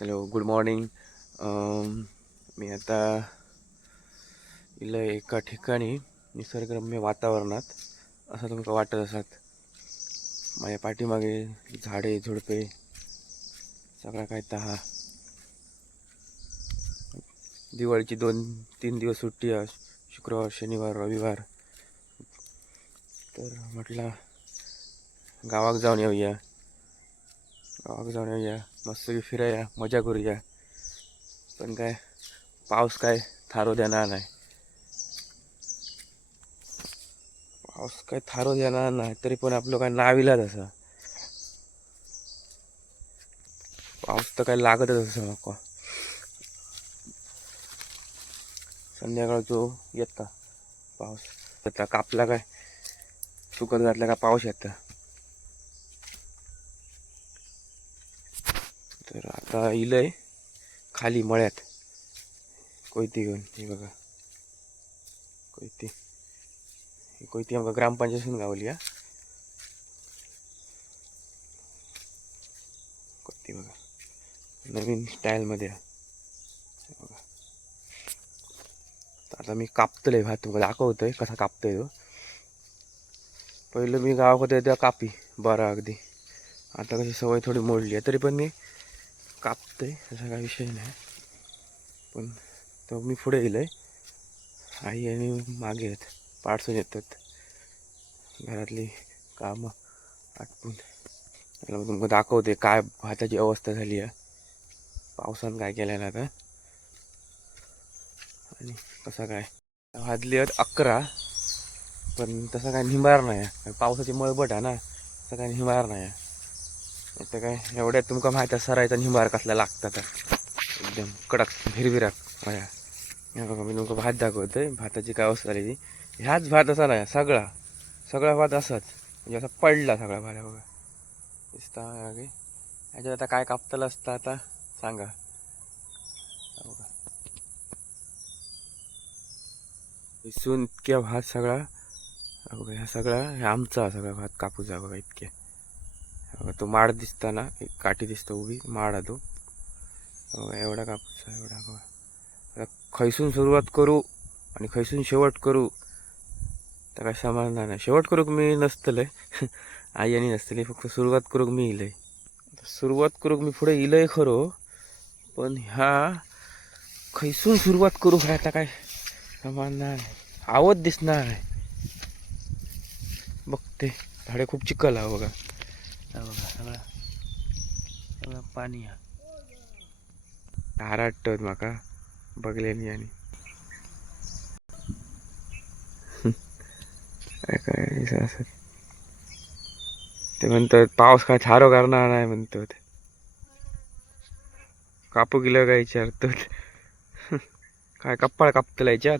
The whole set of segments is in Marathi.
Hello good morning. मी आता इला एका ठिकाणी निसर्गरम्य वातावरणात असं तुमका वाटत असत. माझ्या पाठीमागे झाडे झुडपे सगळा काय तहा. दिवाळीची 2-3 दिवस सुट्टी आहे, शुक्रवार शनिवार रविवार. तर म्हटलं गावाक जाऊन येऊया. मस्तपैकी फिराया मजा करूया. पण काय पाऊस काय थारो देणार नाही. पाऊस काय थारो देणार नाही तरी पण आपलं काय नाविलाज असा. पाऊस तर काय लागतच असं नको. संध्याकाळ जो येत का पाऊस आता कापला काय सुकत घातला का पाऊस येतं. तर आता इलय खाली मळ्यात कोयती घेऊन. हे बघा कोयती, ही कोयती आमका ग्रामपंचायतीतून गावली. कोयती बघा नवीन स्टाईलमध्ये बघा. आता मी कापतले भात तुमका दाखवतोय कसा कापतोय तो. पहिलं मी गावाकडे त्या कापी बरा अगदी. आता कशी सवय थोडी मोडली आहे तरी पण मी कापतोय, असा काही विषय नाही. पण तो मी पुढे गेलोय, आई आणि मागे आहेत, पाडसून येतात घरातली कामं आटपून. त्याला तुमका दाखवते काय भाताची अवस्था झाली आहे पावसानं काय केलं ना आता. आणि कसं काय वाजली आहेत 11, पण तसं काय निंबार नाही. पावसाची मळबट आहे ना, तसं काय निंबार नाही. आता काय एवढ्यात तुमका माहिती आहे सरायचा निंबार कसला लागतात एकदम कडक भिरभिराक माझ्या. हे बघा मी तुमका भात दाखवतोय, भाताची काय अवस्था झाली. ह्याच भात असा नाही, सगळा भात असाच म्हणजे असा पडला सगळा भात. बघा दिसता मागे. ह्याच्यात आता काय कापतलं असतं आता सांगा. बघा इसून इतक्या भात सगळा. बघा ह्या सगळा हे आमचा सगळा भात कापूचा. बघा इतक्या. बघा तो माड दिसता ना, एक काठी दिसतो उभी माड आहे तो. बघा एवढा कापूचा एवढा. बघा आता खैसून सुरुवात करू आणि खैसून शेवट करू तर काय समाधान नाही. शेवट करूक मी नसतले आई आणि नसतली, फक्त सुरुवात करूक मी इलय. सुरुवात करूक मी पुढे इलय खरो, पण ह्या खैसून सुरुवात करू ह्या आता काय समान नाही. आवत दिसणार नाही. बघते झाडे खूप चिखल आहे बघा. बघा सगळं पाणी आहे. हाराटत माका बघल्यानी आणि काय असं ते म्हणतात पाऊस काय थारो करणार नाही म्हणतात. कापू गेलं काय विचारतात. काय कप्पाळ कापतला याच्यात.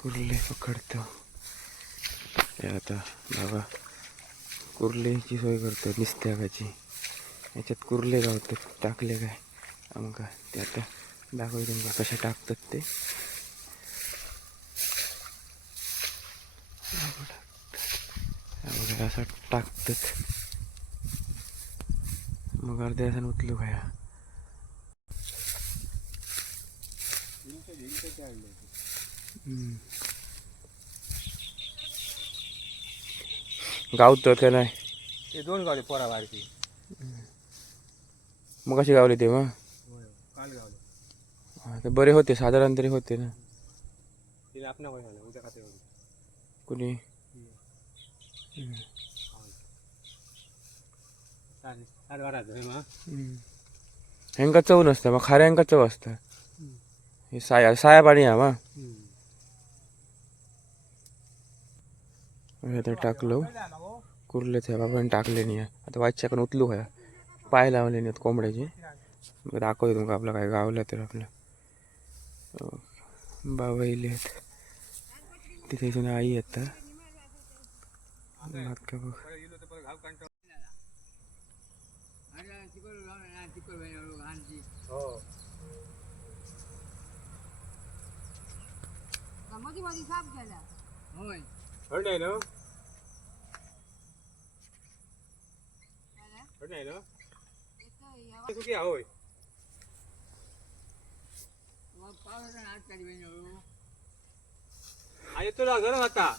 कुर्ले पकडतो आता बाबा. कुर्लेची सोय करतो निस्त्यागाची. याच्यात कुर्ले गावतात टाकले काय आमका ते आता दाखवतो तुमका कशा टाकतात ते. असं टाकतात मग अर्ध्या असं उचलू खाया. गावतात का नाही ते 2 गावले पोरा बारकी. मग कशी गावली तेव्हा. काल गावले ते बरे होते साधारण तरी होते ना. तिने आपण उद्या खाते कुणी हेंका चव नसतं मग खाऱ्यांका चव असतं. हे साया पाणी हा मग आता टाकलो कुर्लेच आहे बाबा टाकले नाही. आता वाईच्याकडून उचलू खाया पाय लावले नाहीत कोंबड्याचे. दाखवतो तुमका आपलं काय गावलं तर आपलं बाबा इले आहेत तिथे इथून आई येतं. का बघ मध्ये मध्ये साफ केला हळ नाही ना हळ नाही ना कुठे होय येतो ना गरम आता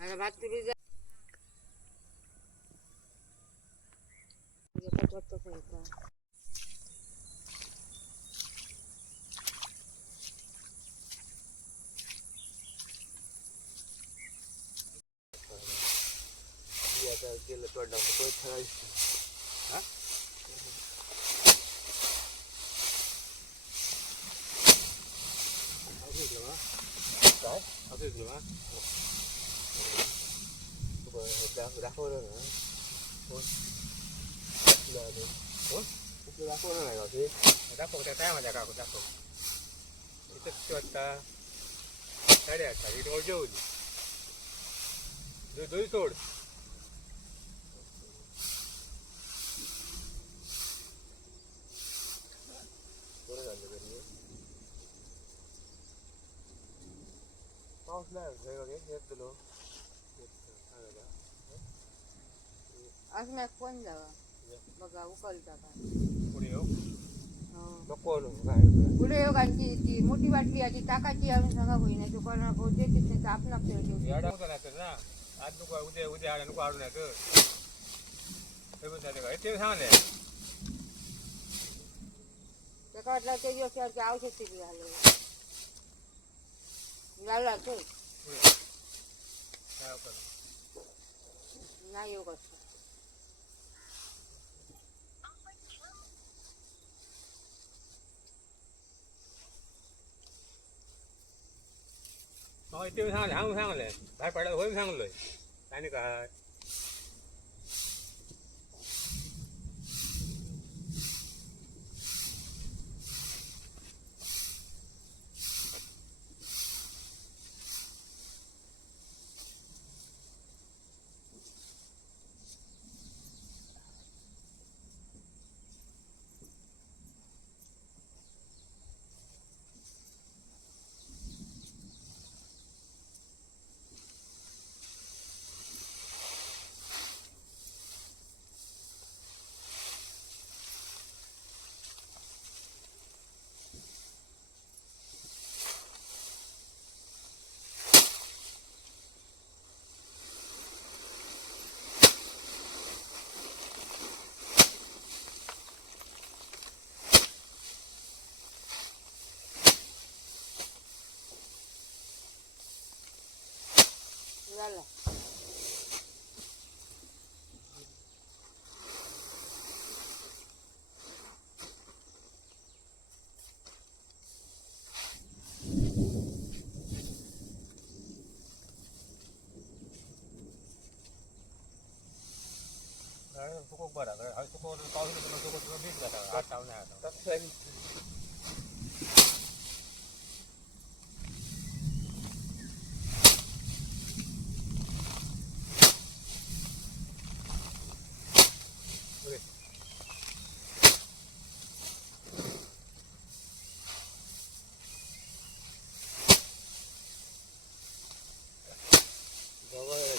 आता भात तुरी जा आता गेलं तोडा थोडा हा काय असं ना दाखवलं ना दाखवलं नाही का ते दाखव त्या काय माझ्या काकू दाखव इथं किती वाजता 8:30 इथे जेवली दोही सोड बरं झालं तरी पाऊस नाही वगैरे येत दिलो आज मॅच कोण जावा बघा उकलता का पुढे येऊ नको काय पुढे योगांची ती मोठी बाटली आधी टाकायची आम्ही सांगा होईना दुकानात पोहोचते तिथे ताप लागते याडा होता नाही तर ना आज नको उद्या आडा नको आडू नाही तर ते सांगले त्याका वाटलं ते दिवस औषध तिथे झालं झाला तो नाही योग असतो ते सांगले हा सांगले बाहेर पडायला होय सांगलोय आणि काय झाला सुको बरा सुको पाऊस सुको बीज जाता आठ टाव नाही आता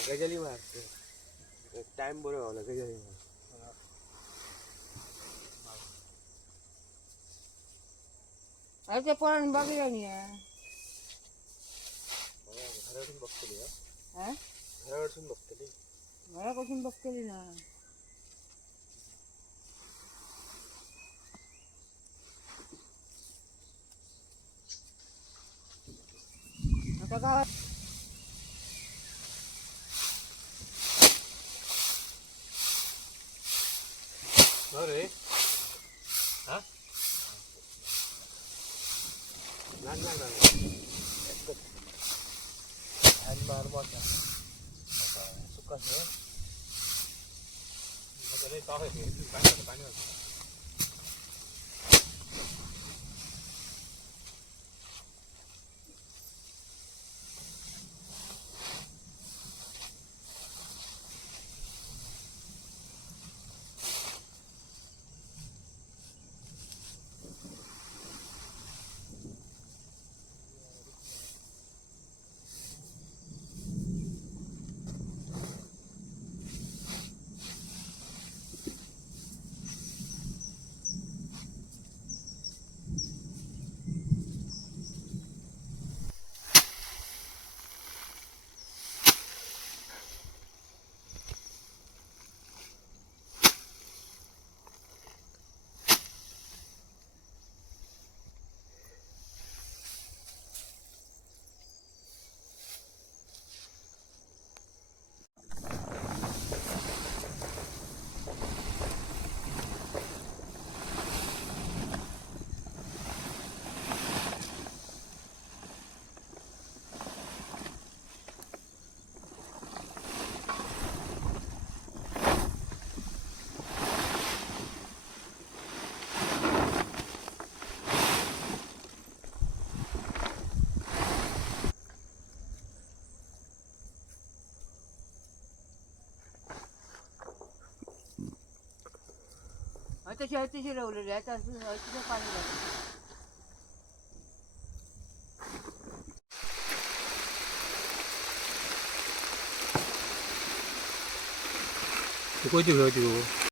गजली मारते टाइम बरोबर गजली मार अरे ते पोरांनी बघलं नाही घरातून बघतो हा ह्या वर्षून बघतली घरापासून बघतली ना. आता गावात रे हा नाही नाही नाही मार मोठा सुकास लय ताप येते पाणी पाणी होतं तशी अतिशय रवलेली आहे. अतिशय पाणी लागतं. कोणती होती